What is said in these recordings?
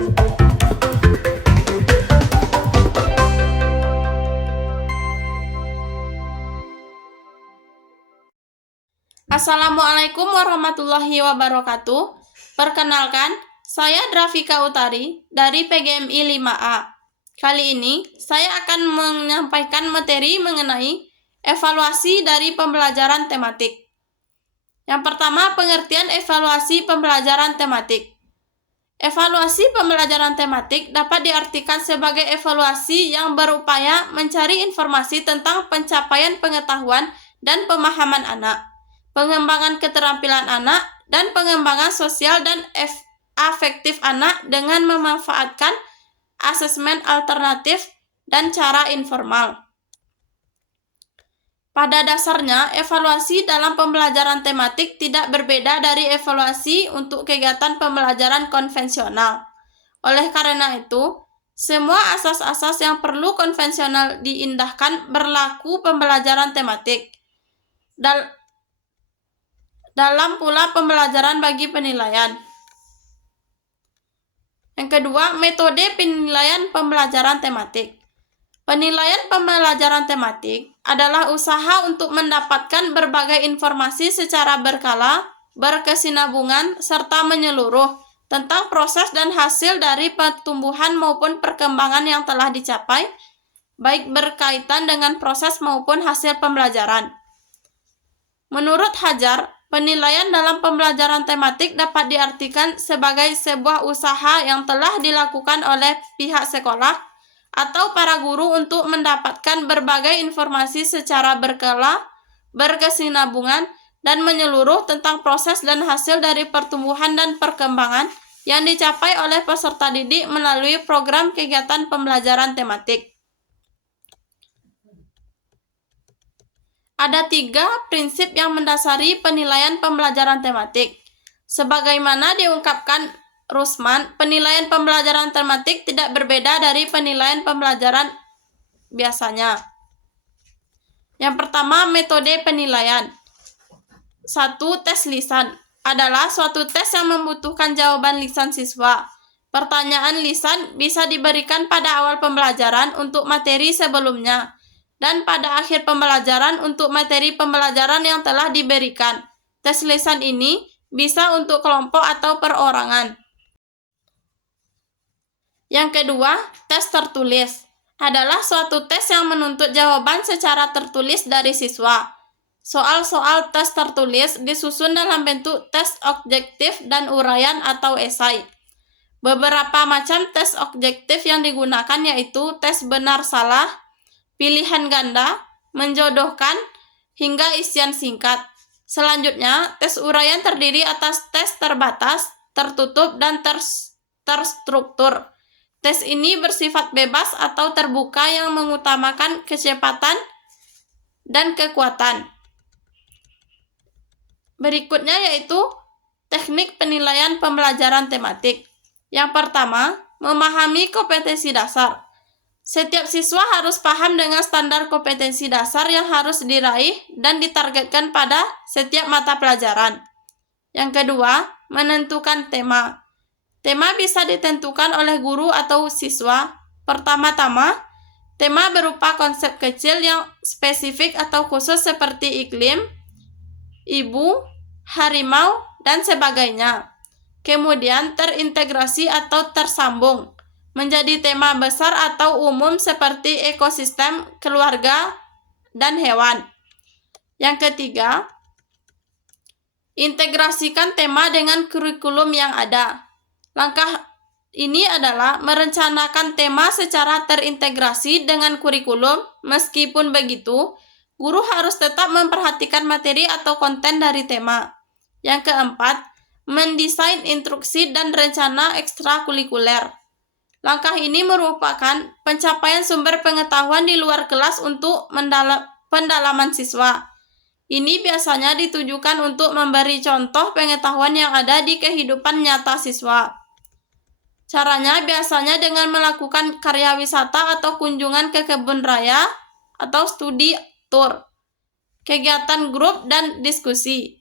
Assalamualaikum warahmatullahi wabarakatuh. Perkenalkan, saya Drafika Utari dari PGMI 5A. Kali ini, saya akan menyampaikan materi mengenai evaluasi dari pembelajaran tematik. Yang pertama, pengertian evaluasi pembelajaran tematik. Evaluasi pembelajaran tematik dapat diartikan sebagai evaluasi yang berupaya mencari informasi tentang pencapaian pengetahuan dan pemahaman anak, pengembangan keterampilan anak, dan pengembangan sosial dan afektif anak dengan memanfaatkan asesmen alternatif dan cara informal. Pada dasarnya, evaluasi dalam pembelajaran tematik tidak berbeda dari evaluasi untuk kegiatan pembelajaran konvensional. Oleh karena itu, semua asas-asas yang perlu konvensional diindahkan berlaku pembelajaran tematik. Dalam pula pembelajaran bagi penilaian. Yang kedua, metode penilaian pembelajaran tematik. Penilaian pembelajaran tematik adalah usaha untuk mendapatkan berbagai informasi secara berkala, berkesinambungan, serta menyeluruh tentang proses dan hasil dari pertumbuhan maupun perkembangan yang telah dicapai, baik berkaitan dengan proses maupun hasil pembelajaran. Menurut Hajar, penilaian dalam pembelajaran tematik dapat diartikan sebagai sebuah usaha yang telah dilakukan oleh pihak sekolah atau para guru untuk mendapatkan berbagai informasi secara berkala, berkesinambungan, dan menyeluruh tentang proses dan hasil dari pertumbuhan dan perkembangan yang dicapai oleh peserta didik melalui program kegiatan pembelajaran tematik. Ada 3 prinsip yang mendasari penilaian pembelajaran tematik. Sebagaimana diungkapkan Rusman, penilaian pembelajaran tematik tidak berbeda dari penilaian pembelajaran biasanya. Yang pertama, metode penilaian. 1. Tes lisan adalah suatu tes yang membutuhkan jawaban lisan siswa. Pertanyaan lisan bisa diberikan pada awal pembelajaran untuk materi sebelumnya, dan pada akhir pembelajaran untuk materi pembelajaran yang telah diberikan. Tes lisan ini bisa untuk kelompok atau perorangan. Yang kedua, tes tertulis adalah suatu tes yang menuntut jawaban secara tertulis dari siswa. Soal-soal tes tertulis disusun dalam bentuk tes objektif dan uraian atau esai. Beberapa macam tes objektif yang digunakan yaitu tes benar-salah, pilihan ganda, menjodohkan, hingga isian singkat. Selanjutnya, tes uraian terdiri atas tes terbatas, tertutup, dan terstruktur. Tes ini bersifat bebas atau terbuka yang mengutamakan kecepatan dan kekuatan. Berikutnya yaitu teknik penilaian pembelajaran tematik. Yang pertama, memahami kompetensi dasar. Setiap siswa harus paham dengan standar kompetensi dasar yang harus diraih dan ditargetkan pada setiap mata pelajaran. Yang kedua, menentukan tema. Tema bisa ditentukan oleh guru atau siswa. Pertama-tama, tema berupa konsep kecil yang spesifik atau khusus seperti iklim, ibu, harimau, dan sebagainya. Kemudian terintegrasi atau tersambung menjadi tema besar atau umum seperti ekosistem, keluarga, dan hewan. Yang ketiga, integrasikan tema dengan kurikulum yang ada. Langkah ini adalah merencanakan tema secara terintegrasi dengan kurikulum. Meskipun begitu, guru harus tetap memperhatikan materi atau konten dari tema. Yang keempat, mendesain instruksi dan rencana ekstrakurikuler. Langkah ini merupakan pencapaian sumber pengetahuan di luar kelas untuk pendalaman siswa. Ini biasanya ditujukan untuk memberi contoh pengetahuan yang ada di kehidupan nyata siswa. Caranya biasanya dengan melakukan karya wisata atau kunjungan ke kebun raya atau studi tour, kegiatan grup, dan diskusi.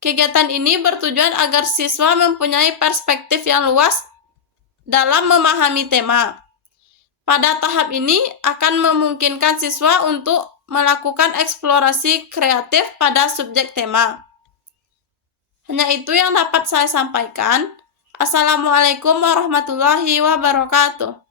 Kegiatan ini bertujuan agar siswa mempunyai perspektif yang luas dalam memahami tema. Pada tahap ini akan memungkinkan siswa untuk melakukan eksplorasi kreatif pada subjek tema. Hanya itu yang dapat saya sampaikan. Assalamualaikum warahmatullahi wabarakatuh.